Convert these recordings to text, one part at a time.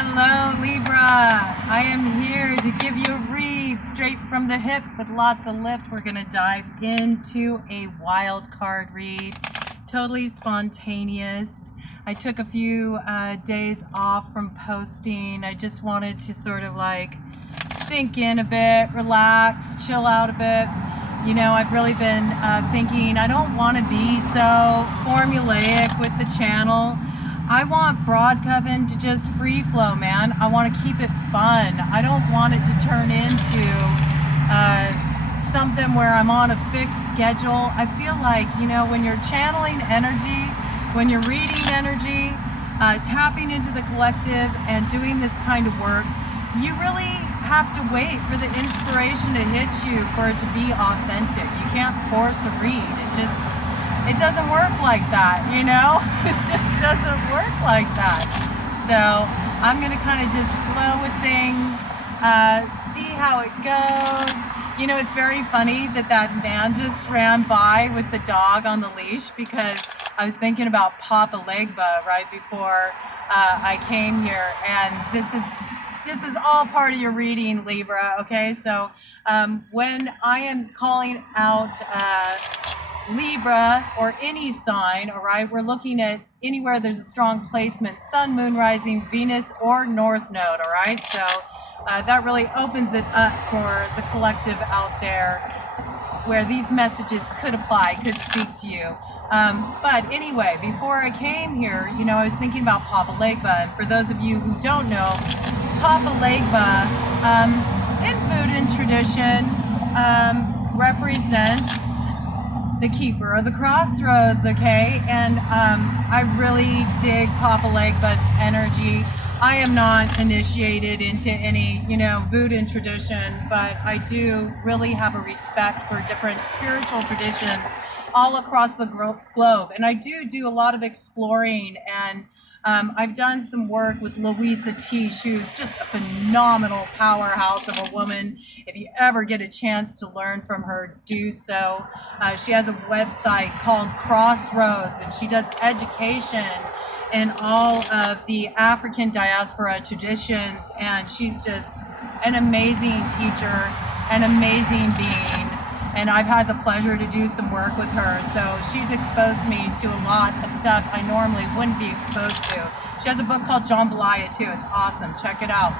Hello, Libra. I am here to give you a read straight from the hip with lots of lift. We're going to dive into a wild card read, totally spontaneous. I took a few days off from posting. I just wanted to sort of like sink in a bit, relax, chill out a bit. You know, I've really been thinking I don't want to be so formulaic with the channel. I want Broad Coven to just free flow, man. I want to keep it fun. I don't want it to turn into something where I'm on a fixed schedule. I feel like, you know, when you're channeling energy, when you're reading energy, tapping into the collective and doing this kind of work, you really have to wait for the inspiration to hit you for it to be authentic. You can't force a read. It doesn't work like that, you know? It just doesn't work like that. So I'm gonna kind of just flow with things, see how it goes. You know, it's very funny that man just ran by with the dog on the leash, because I was thinking about Papa Legba right before I came here, and this is all part of your reading, Libra, okay? So when I am calling out Libra or any sign, all right, we're looking at anywhere there's a strong placement, sun, moon, rising, Venus, or north node, all right? So that really opens it up for the collective out there where these messages could apply, could speak to you. But anyway, before I came here, you know, I was thinking about Papa Legba, and for those of you who don't know, Papa Legba in Voodoo tradition represents the keeper of the crossroads, okay? And I really dig Papa Legba's energy. I am not initiated into any, you know, Voodoo tradition, but I do really have a respect for different spiritual traditions all across the globe. And I do a lot of exploring, and I've done some work with Louisa Tish, who's just a phenomenal powerhouse of a woman. If you ever get a chance to learn from her, do so. She has a website called Crossroads, and she does education in all of the African diaspora traditions, and she's just an amazing teacher, an amazing being. And I've had the pleasure to do some work with her. So she's exposed me to a lot of stuff I normally wouldn't be exposed to. She has a book called Jambalaya too. It's awesome. Check it out.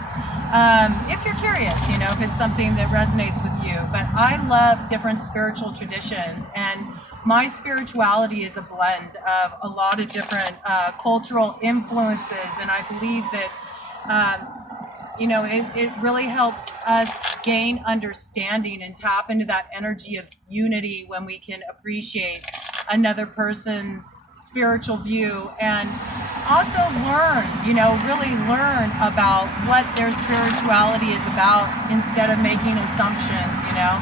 If you're curious, you know, if it's something that resonates with you. But I love different spiritual traditions, and my spirituality is a blend of a lot of different cultural influences. And I believe that you know, it really helps us gain understanding and tap into that energy of unity when we can appreciate another person's spiritual view, and also learn, you know, really learn about what their spirituality is about instead of making assumptions, you know.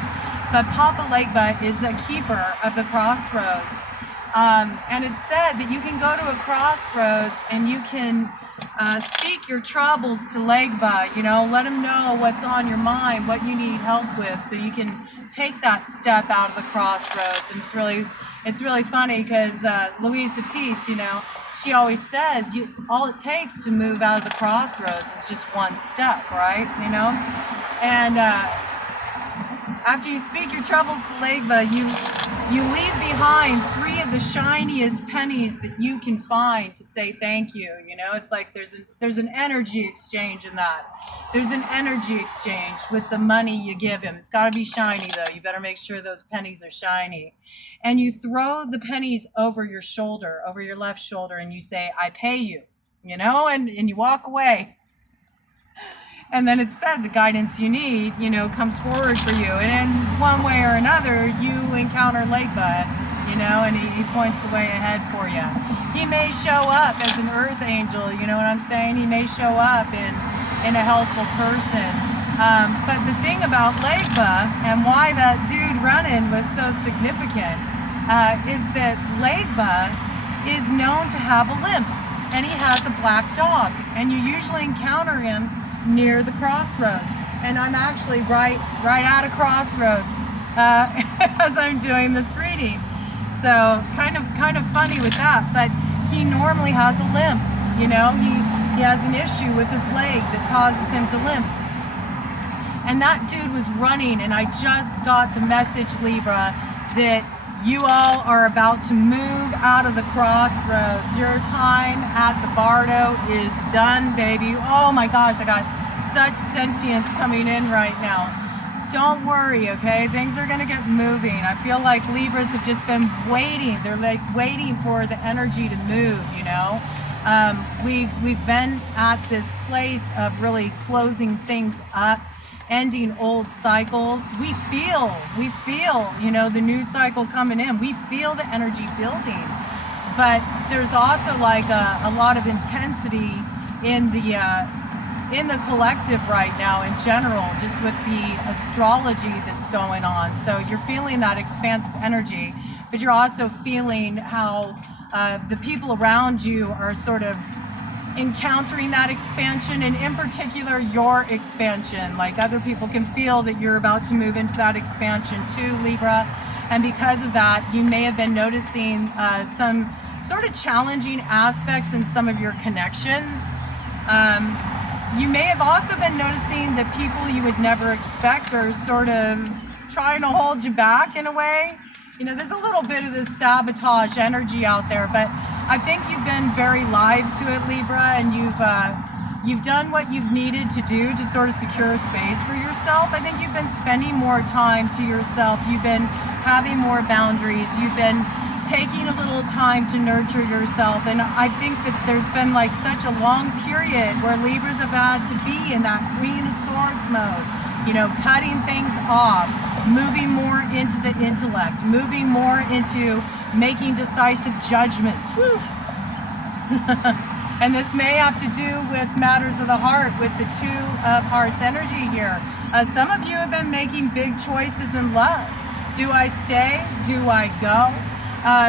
But Papa Legba is a keeper of the crossroads. And it's said that you can go to a crossroads and you can speak your troubles to Legba, you know, let him know what's on your mind, what you need help with, so you can take that step out of the crossroads. And it's really funny because Louisa Tish, you know, she always says all it takes to move out of the crossroads is just one step, right? You know, and after you speak your troubles to Legba, you leave behind 3 of the shiniest pennies that you can find to say thank you. You know, it's like there's an energy exchange in that. There's an energy exchange with the money you give him. It's got to be shiny, though. You better make sure those pennies are shiny. And you throw the pennies over your shoulder, over your left shoulder, and you say, I pay you, you know, and you walk away. And then it's said the guidance you need, you know, comes forward for you. And in one way or another, you encounter Legba, you know, and he points the way ahead for you. He may show up as an earth angel, you know what I'm saying? He may show up in a helpful person. But the thing about Legba, and why that dude running was so significant, is that Legba is known to have a limp, and he has a black dog. And you usually encounter him near the crossroads, and I'm actually right at a crossroads as I'm doing this reading. So kind of funny with that, but he normally has a limp. You know, He has an issue with his leg that causes him to limp. And that dude was running, and I just got the message, Libra, that you all are about to move out of the crossroads. Your time at the Bardo is done, baby. Oh my gosh, I got such sentience coming in right now. Don't worry, okay? Things are gonna get moving. I feel like Libras have just been waiting. They're like waiting for the energy to move, you know? We've been at this place of really closing things up, ending old cycles. We feel, you know, the new cycle coming in. We feel the energy building. But there's also like a lot of intensity in the collective right now in general, just with the astrology that's going on. So you're feeling that expansive energy, but you're also feeling how the people around you are sort of encountering that expansion, and in particular your expansion. Like other people can feel that you're about to move into that expansion too, Libra. And because of that, you may have been noticing some sort of challenging aspects in some of your connections. You may have also been noticing that people you would never expect are sort of trying to hold you back in a way. You know, there's a little bit of this sabotage energy out there, but I think you've been very live to it, Libra, and you've done what you've needed to do to sort of secure a space for yourself. I think you've been spending more time to yourself. You've been having more boundaries. You've been taking a little time to nurture yourself. And I think that there's been like such a long period where Libras have had to be in that Queen of Swords mode, you know, cutting things off, moving more into the intellect, moving more into making decisive judgments. Woo! And this may have to do with matters of the heart, with the Two of Hearts energy here. Some of you have been making big choices in love. Do I stay? Do I go?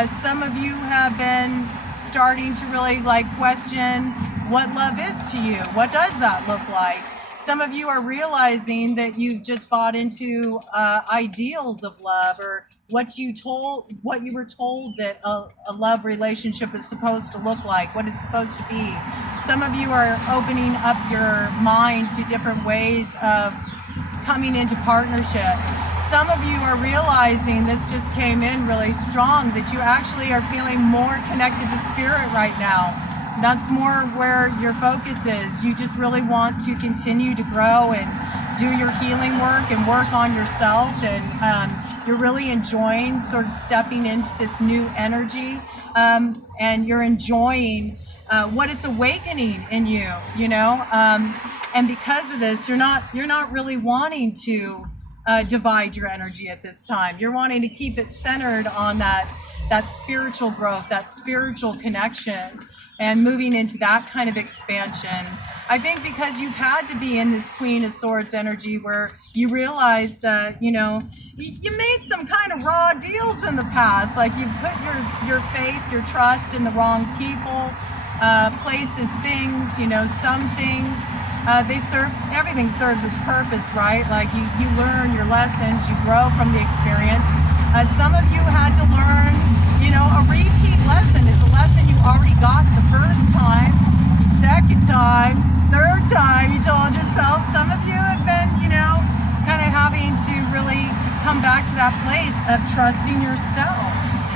Some of you have been starting to really like question what love is to you. What does that look like? Some of you are realizing that you've just bought into ideals of love, or what you were told that a love relationship is supposed to look like, what it's supposed to be. Some of you are opening up your mind to different ways of coming into partnership. Some of you are realizing, this just came in really strong, that you actually are feeling more connected to spirit right now. That's more where your focus is. You just really want to continue to grow and do your healing work and work on yourself. And you're really enjoying sort of stepping into this new energy. And you're enjoying what it's awakening in you, you know? And because of this, you're not really wanting to divide your energy at this time. You're wanting to keep it centered on that spiritual growth, that spiritual connection, and moving into that kind of expansion. I think because you've had to be in this Queen of Swords energy where you realized, you know, you made some kind of raw deals in the past. Like you put your faith, your trust in the wrong people, places, things, you know, some things. Everything serves its purpose, right? Like you learn your lessons, you grow from the experience. Some of you had to learn, you know, a repeat lesson. It's a lesson you already got the first time, second time, third time you told yourself. Some of you have been, you know, kind of having to really come back to that place of trusting yourself,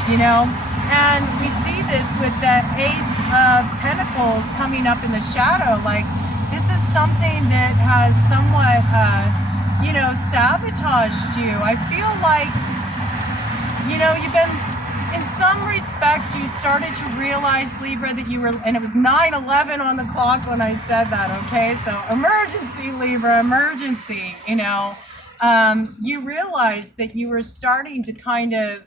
you know. And we see this with the Ace of Pentacles coming up in the shadow. Like, this is something that has somewhat, you know, sabotaged you. I feel like, you know, you've been, in some respects, you started to realize, Libra, that you were, and it was 9/11 on the clock when I said that, okay? So emergency, Libra, emergency, you know. You realized that you were starting to kind of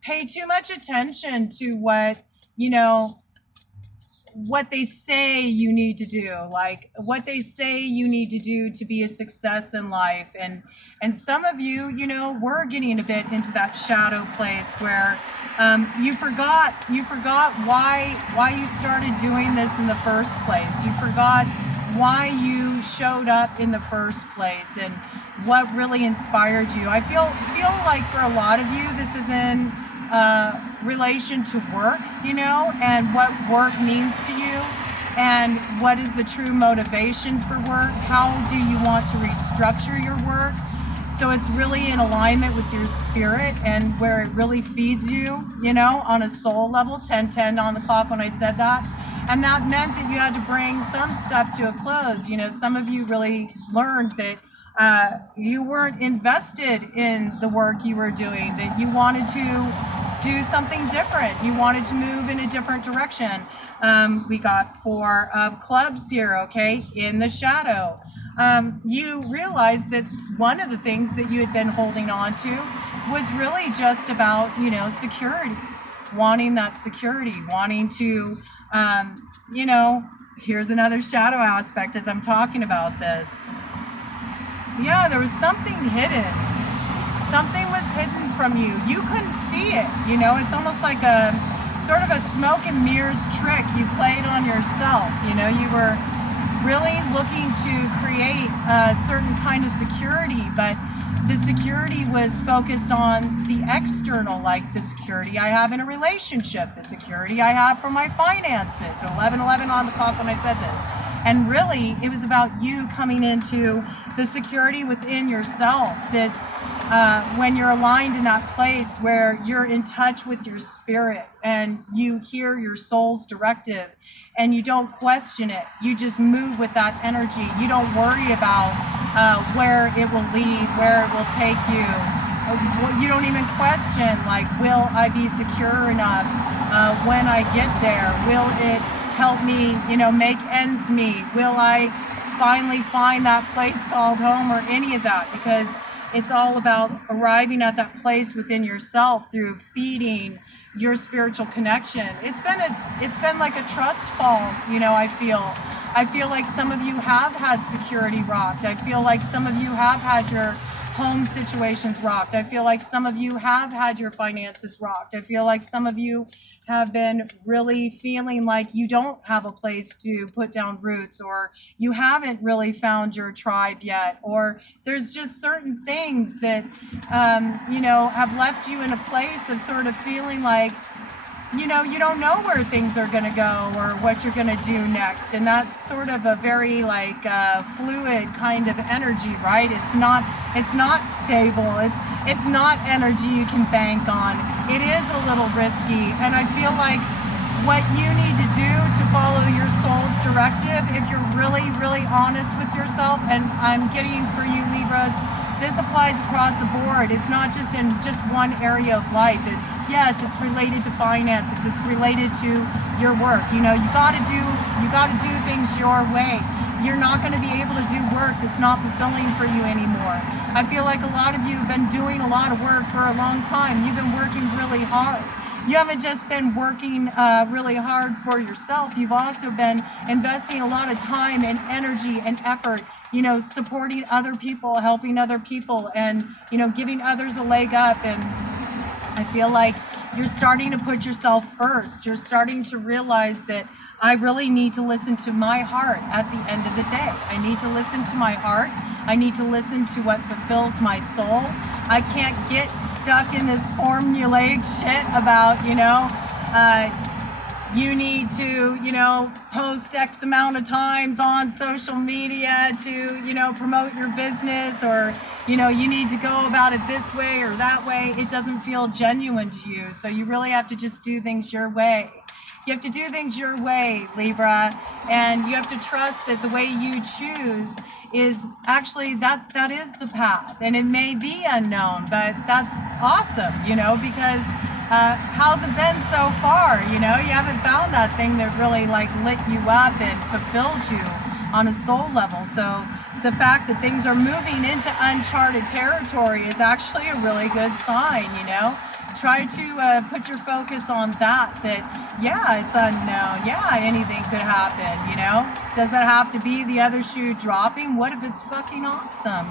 pay too much attention to what, you know, what they say you need to do, like what they say you need to do to be a success in life. And some of you, you know, were getting a bit into that shadow place where you forgot why you started doing this in the first place. You forgot why you showed up in the first place and what really inspired you. I feel like for a lot of you, this is in relation to work, you know, and what work means to you. and what is the true motivation for work? How do you want to restructure your work? So it's really in alignment with your spirit and where it really feeds you, on a soul level, 10:10 on the clock when I said that. And that meant that you had to bring some stuff to a close. Some of you really learned that you weren't invested in the work you were doing, that you wanted to do something different. You wanted to move in a different direction. We got 4 of clubs here, okay, in the shadow. You realized that one of the things that you had been holding on to was really just about, security, wanting that security, wanting to, here's another shadow aspect as I'm talking about this. Yeah, there was something hidden. Something was hidden from you. You couldn't see it. It's almost like a sort of a smoke and mirrors trick you played on yourself. You were really looking to create a certain kind of security, but the security was focused on the external, like the security I have in a relationship, the security I have for my finances. So 11:11 on the clock when I said this. And really, it was about you coming into the security within yourself. That's when you're aligned in that place where you're in touch with your spirit and you hear your soul's directive and you don't question it. You just move with that energy. You don't worry about where it will lead, where it will take you. You don't even question, like, will I be secure enough when I get there? Will it help me, make ends meet? Will I finally find that place called home, or any of that? Because it's all about arriving at that place within yourself through feeding your spiritual connection. It's been like a trust fall, I feel like some of you have had security rocked. I feel like some of you have had your home situations rocked. I feel like some of you have had your finances rocked. I feel like some of you have been really feeling like you don't have a place to put down roots, or you haven't really found your tribe yet, or there's just certain things that, have left you in a place of sort of feeling like, you don't know where things are going to go or what you're going to do next. And that's sort of a very fluid kind of energy, right? It's not stable. It's not energy you can bank on. It is a little risky. And I feel like what you need to do to follow your soul's directive, if you're really, really honest with yourself, and I'm getting for you Libras, this applies across the board. It's not just in just one area of life. Yes, it's related to finances. It's related to your work. You got to do things your way. You're not going to be able to do work that's not fulfilling for you anymore. I feel like a lot of you have been doing a lot of work for a long time. You've been working really hard. You haven't just been working really hard for yourself. You've also been investing a lot of time and energy and effort, supporting other people, helping other people, and, giving others a leg up. And I feel like you're starting to put yourself first. You're starting to realize that I really need to listen to my heart at the end of the day. I need to listen to my heart. I need to listen to what fulfills my soul. I can't get stuck in this formulaic shit about, you need to, post X amount of times on social media to, promote your business, or, you need to go about it this way or that way. It doesn't feel genuine to you. So you really have to just do things your way. You have to do things your way, Libra, and you have to trust that the way you choose is actually, that is the path. And it may be unknown, but that's awesome, because how's it been so far? You haven't found that thing that really lit you up and fulfilled you on a soul level. So the fact that things are moving into uncharted territory is actually a really good sign, Try to put your focus on that, yeah, it's unknown. Yeah, anything could happen, Does that have to be the other shoe dropping? What if it's fucking awesome,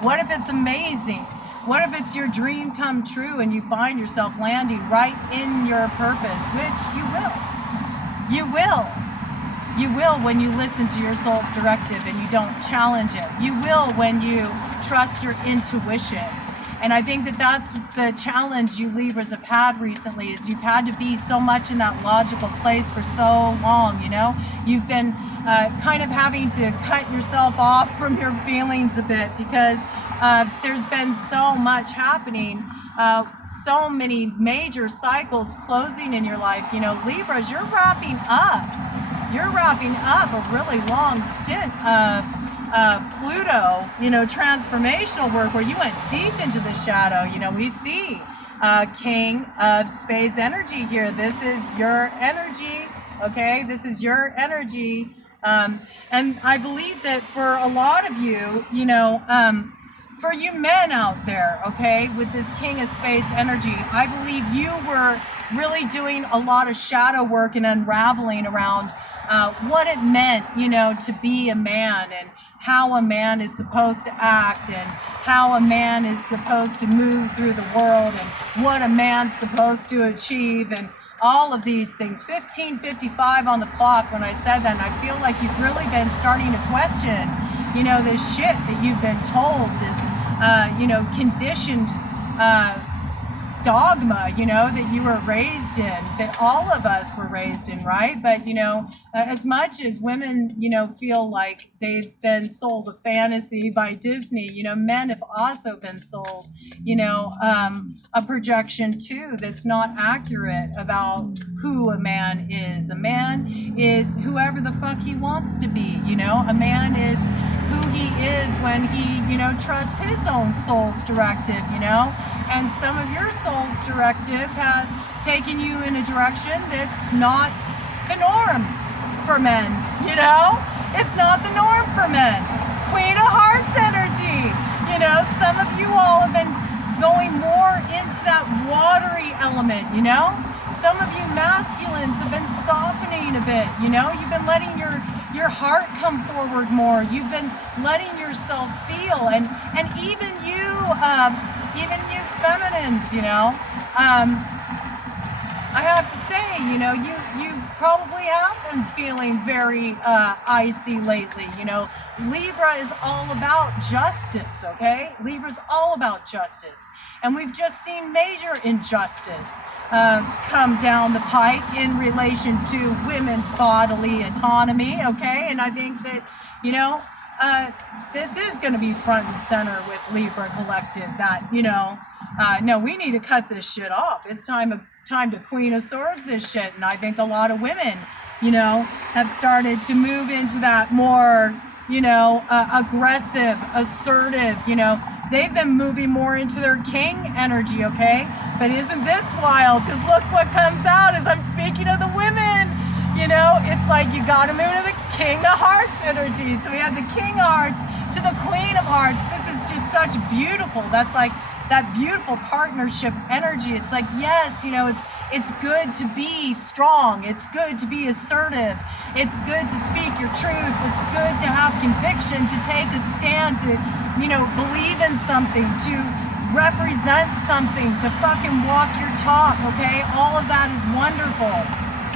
What if it's amazing? What if it's your dream come true and you find yourself landing right in your purpose, which you will. You will. You will when you listen to your soul's directive and you don't challenge it. You will when you trust your intuition. And I think that that's the challenge you Libras have had recently, is you've had to be so much in that logical place for so long, you know? You've been kind of having to cut yourself off from your feelings a bit, because there's been so much happening, so many major cycles closing in your life. You know, Libras, you're wrapping up a really long stint of Pluto, you know, transformational work, where you went deep into the shadow. You know, we see King of Spades energy here. This is your energy, okay? This is your energy. And I believe that for a lot of you, you know, for you men out there, okay, with this King of Spades energy, I believe you were really doing a lot of shadow work and unraveling around what it meant, you know, to be a man, and how a man is supposed to act, and how a man is supposed to move through the world, and what a man's supposed to achieve, and all of these things. 15:55 on the clock when I said that, and I feel like you've really been starting to question, you know, this shit that you've been told, this, you know, conditioned dogma, you know, that you were raised in, that all of us were raised in, right? But, you know, as much as women, you know, feel like they've been sold a fantasy by Disney, you know, men have also been sold, you know, a projection too that's not accurate about who a man is. A man is whoever the fuck he wants to be, you know? A man is who he is when he, you know, trusts his own soul's directive, you know? And some of your soul's directive have taken you in a direction that's not the norm for men, you know? It's not the norm for men. Queen of Hearts energy, you know? Some of you all have been going more into that watery element, you know? Some of you masculines have been softening a bit, you know? You've been letting your heart come forward more. You've been letting yourself feel, and even you feminines, you know, I have to say, you know, you probably have been feeling very icy lately. You know, Libra is all about justice, okay? Libra's all about justice. And we've just seen major injustice come down the pike in relation to women's bodily autonomy, okay? And I think that, you know, this is going to be front and center with Libra Collective, that, you know, no, we need to cut this shit off. It's time to Queen of Swords this shit. And I think a lot of women, you know, have started to move into that more, you know, aggressive, assertive, you know. They've been moving more into their king energy, okay? But isn't this wild? Because look what comes out as I'm speaking of the women. You know, it's like you got to move to the King of Hearts energy. So we have the King of Hearts to the Queen of Hearts. This is just such beautiful. That's like that beautiful partnership energy. It's like, yes, you know, it's good to be strong. It's good to be assertive. It's good to speak your truth. It's good to have conviction, to take a stand, to, you know, believe in something, to represent something, to fucking walk your talk, okay? All of that is wonderful.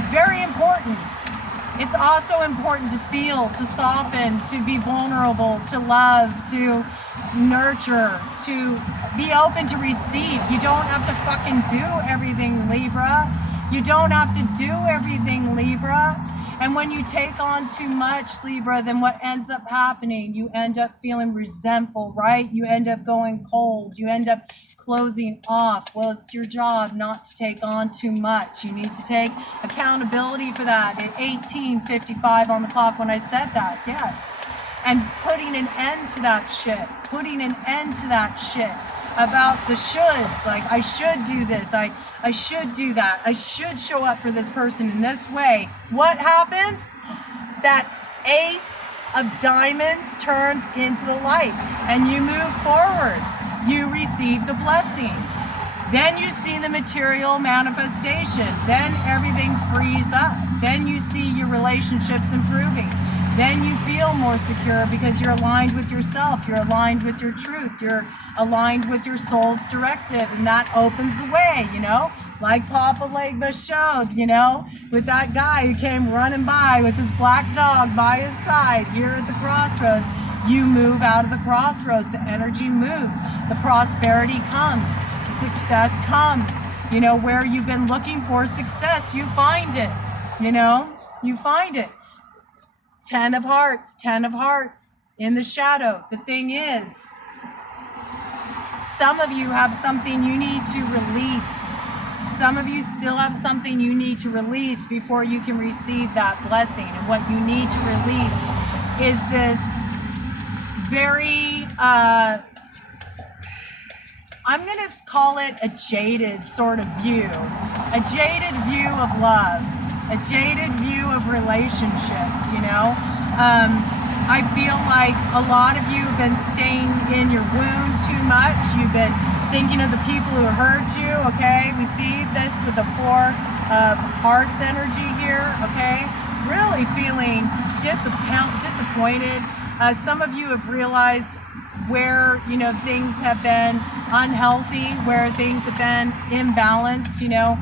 Very important. It's also important to feel, to soften, to be vulnerable, to love, to nurture, to be open to receive. You don't have to fucking do everything, Libra. You don't have to do everything, Libra. And when you take on too much, Libra, then what ends up happening? You end up feeling resentful, right? You end up going cold. You end up closing off. Well, it's your job not to take on too much. You need to take accountability for that. At 18:55 on the clock when I said that, yes. And putting an end to that shit. Putting an end to that shit about the shoulds. Like, I should do this. I should do that. I should show up for this person in this way. What happens? That ace of diamonds turns into the light and you move forward. You receive the blessing. Then you see the material manifestation. Then everything frees up. Then you see your relationships improving. Then you feel more secure because you're aligned with yourself. You're aligned with your truth. You're aligned with your soul's directive. And that opens the way, you know? Like Papa Legba showed, you know? With that guy who came running by with his black dog by his side here at the crossroads. you move out of the crossroads. The energy moves. The prosperity comes. The success comes. You know, where you've been looking for success, you find it. You know, you find it. 10 of hearts, 10 of hearts in the shadow. The thing is, some of you have something you need to release. Some of you still have something you need to release before you can receive that blessing. And what you need to release is this very, I'm going to call it a jaded sort of view. A jaded view of love. A jaded view of relationships, you know. I feel like a lot of you have been staying in your wound too much. You've been thinking of the people who hurt you, okay? We see this with the 4 of hearts energy here, okay? Really feeling disappointed. Some of you have realized where, you know, things have been unhealthy, where things have been imbalanced, you know.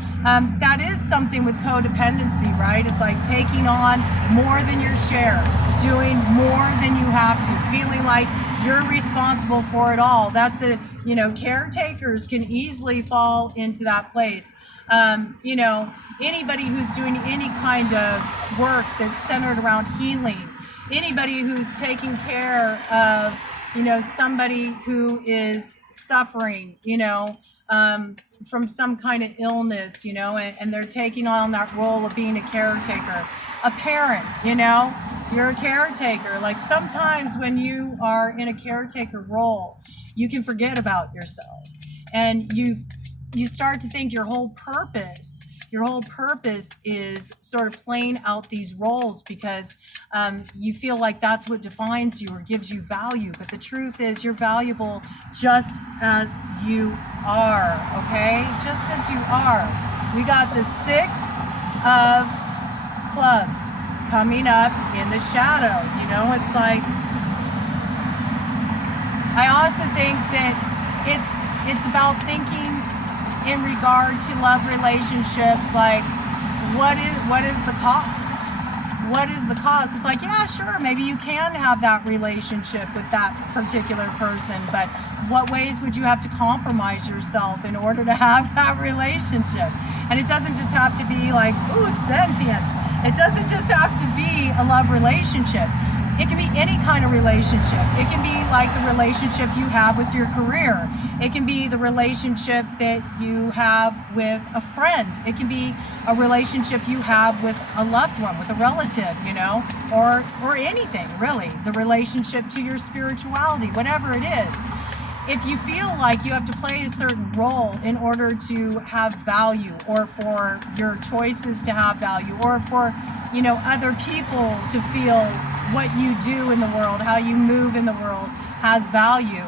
That is something with codependency, right? It's like taking on more than your share, doing more than you have to, feeling like you're responsible for it all. That's it. You know, caretakers can easily fall into that place. You know, anybody who's doing any kind of work that's centered around healing, anybody who's taking care of, you know, somebody who is suffering, you know, from some kind of illness, you know, and they're taking on that role of being a caretaker. A parent, you know, you're a caretaker. Like sometimes when you are in a caretaker role, you can forget about yourself, and you start to think your whole purpose is sort of playing out these roles because you feel like that's what defines you or gives you value. But the truth is you're valuable just as you are, okay? Just as you are. We got the 6 of clubs coming up in the shadow. You know, it's like, I also think that it's about thinking in regard to love relationships, like what is the cost? What is the cost? It's like, yeah, sure, maybe you can have that relationship with that particular person, but what ways would you have to compromise yourself in order to have that relationship? And it doesn't just have to be like, ooh, sentience. It doesn't just have to be a love relationship. It can be any kind of relationship. It can be like the relationship you have with your career. It can be the relationship that you have with a friend. It can be a relationship you have with a loved one, with a relative, you know, or anything, really. The relationship to your spirituality, whatever it is. If you feel like you have to play a certain role in order to have value, or for your choices to have value, or for, you know, other people to feel what you do in the world, how you move in the world has value,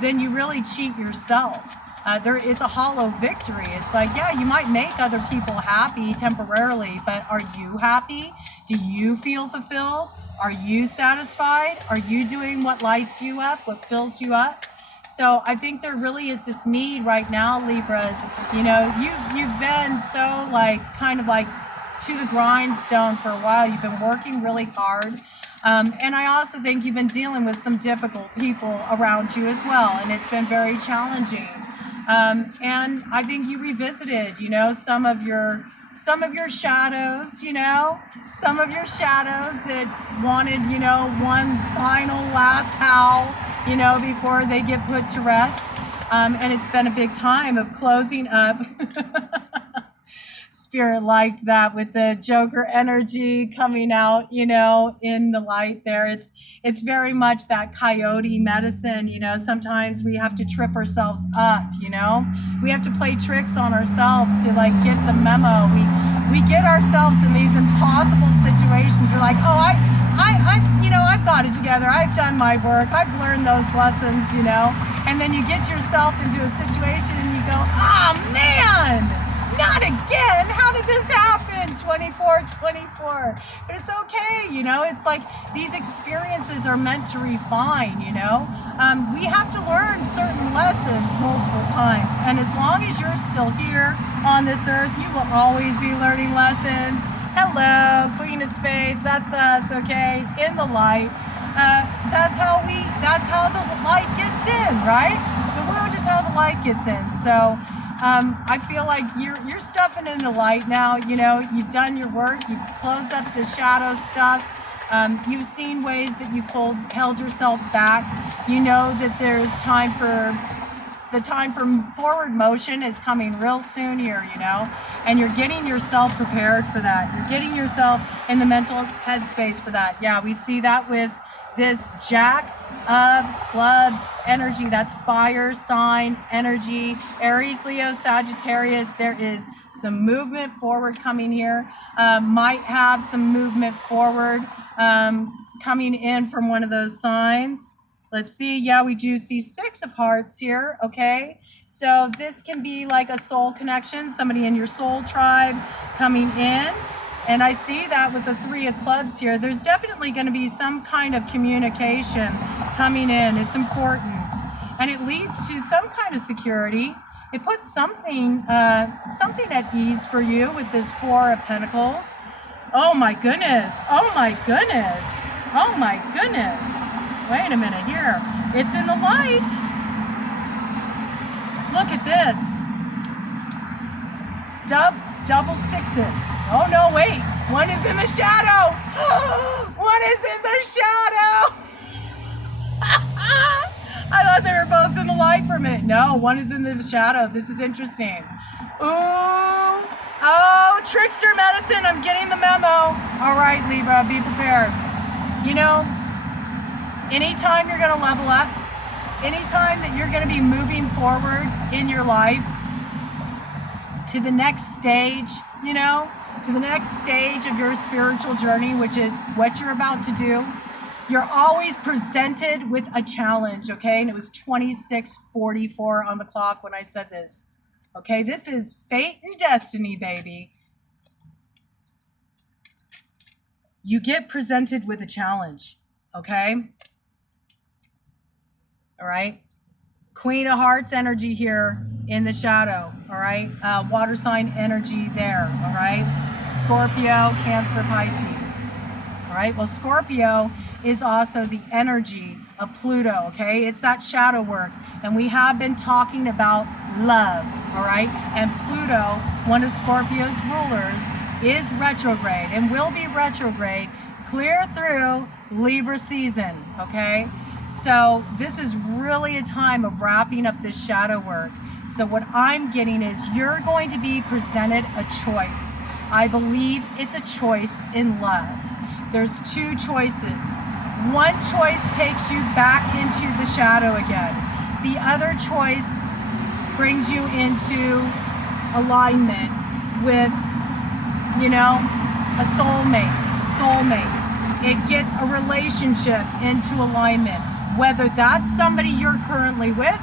then you really cheat yourself. It's a hollow victory. It's like, yeah, you might make other people happy temporarily, but are you happy? Do you feel fulfilled? Are you satisfied? Are you doing what lights you up, what fills you up? So I think there really is this need right now, Libras. You know, you've been so kind of to the grindstone for a while. You've been working really hard. And I also think you've been dealing with some difficult people around you as well, and it's been very challenging. And I think you revisited, you know, some of your shadows, you know, some of your shadows that wanted, you know, one final last howl, you know, before they get put to rest. And it's been a big time of closing up. Spirit liked that with the Joker energy coming out, you know, in the light there. It's very much that coyote medicine, you know. Sometimes we have to trip ourselves up, you know. We have to play tricks on ourselves to get the memo. We get ourselves in these impossible situations. We're like, oh, I've got it together. I've done my work. I've learned those lessons, you know. And then you get yourself into a situation and you go, oh man, not again. How did this happen? 24. But it's okay, you know. It's like these experiences are meant to refine, you know. We have to learn certain lessons multiple times. And as long as you're still here on this earth, you will always be learning lessons. Hello, Queen of Spades. That's us, okay? In the light. that's how the light gets in, right? The wound is how the light gets in. So I feel like you're stepping in the light now. You know, you've done your work, you've closed up the shadow stuff. You've seen ways that you've held yourself back. You know that there's time for forward motion is coming real soon here, you know, and you're getting yourself prepared for that. You're getting yourself in the mental headspace for that. Yeah, we see that with this Jack of Clubs energy. That's fire sign energy. Aries, Leo, Sagittarius. There is some movement forward coming here. Might have some movement forward coming in from one of those signs. Let's see. Yeah, we do see 6 of hearts here. Okay. So this can be like a soul connection, somebody in your soul tribe coming in. And I see that with the 3 of clubs here. There's definitely going to be some kind of communication coming in. It's important. And it leads to some kind of security. It puts something at ease for you with this 4 of Pentacles. Oh my goodness. Oh my goodness. Oh my goodness. Wait a minute here. It's in the light. Look at this. Double 6s. Oh no, wait. One is in the shadow. One is in the shadow. I thought they were both in the light for a minute. No, one is in the shadow. This is interesting. Ooh. Oh, trickster medicine. I'm getting the memo. All right, Libra, be prepared. You know, anytime you're going to level up, anytime that you're going to be moving forward in your life to the next stage, you know, to the next stage of your spiritual journey, which is what you're about to do, you're always presented with a challenge, okay? And it was 26:44 on the clock when I said this. Okay, this is fate and destiny, baby. You get presented with a challenge, okay? All right? Queen of Hearts energy here in the shadow, all right? Water sign energy there, all right? Scorpio, Cancer, Pisces, all right? Well, Scorpio is also the energy of Pluto, okay? It's that shadow work. And we have been talking about love, all right? And Pluto, one of Scorpio's rulers, is retrograde and will be retrograde clear through Libra season, okay? So this is really a time of wrapping up this shadow work. So what I'm getting is you're going to be presented a choice. I believe it's a choice in love. There's 2 choices. One choice takes you back into the shadow again. The other choice brings you into alignment with, you know, a soulmate. It gets a relationship into alignment, whether that's somebody you're currently with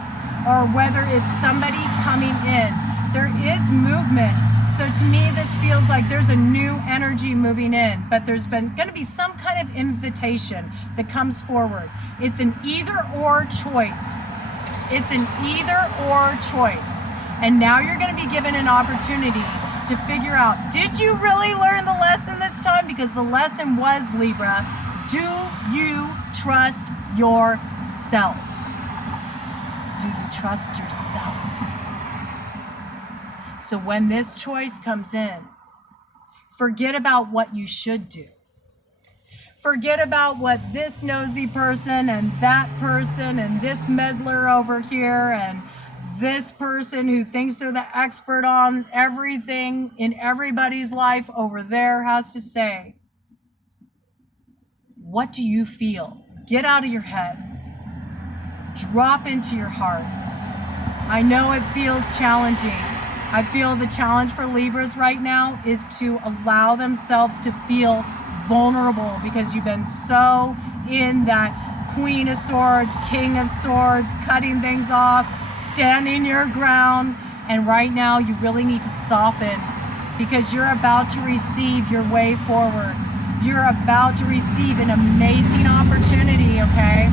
or whether it's somebody coming in. There is movement. So to me, this feels like there's a new energy moving in, but there's been going to be some kind of invitation that comes forward. It's an either or choice. It's an either or choice. And now you're going to be given an opportunity to figure out, did you really learn the lesson this time? Because the lesson was, Libra, do you trust yourself? Do you trust yourself? So when this choice comes in, forget about what you should do. Forget about what this nosy person and that person and this meddler over here and this person who thinks they're the expert on everything in everybody's life over there has to say. What do you feel? Get out of your head. Drop into your heart. I know it feels challenging. I feel the challenge for Libras right now is to allow themselves to feel vulnerable because you've been so in that Queen of Swords, King of Swords, cutting things off, standing your ground. And right now you really need to soften because you're about to receive your way forward. You're about to receive an amazing opportunity, okay?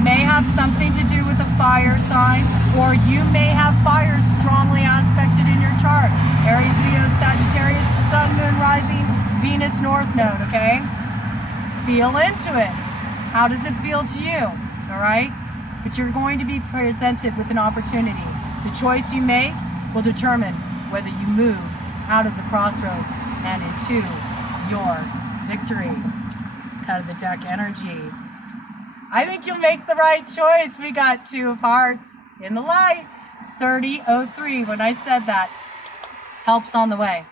May have something to do with the fire sign, or you may have fire strongly aspected in your chart. Aries, Leo, Sagittarius, Sun, Moon, Rising, Venus, North Node, okay? Feel into it. How does it feel to you? All right? But you're going to be presented with an opportunity. The choice you make will determine whether you move out of the crossroads and into your victory. Cut of the deck energy. I think you'll make the right choice. We got 2 of hearts in the light. 3003. When I said that, help's on the way.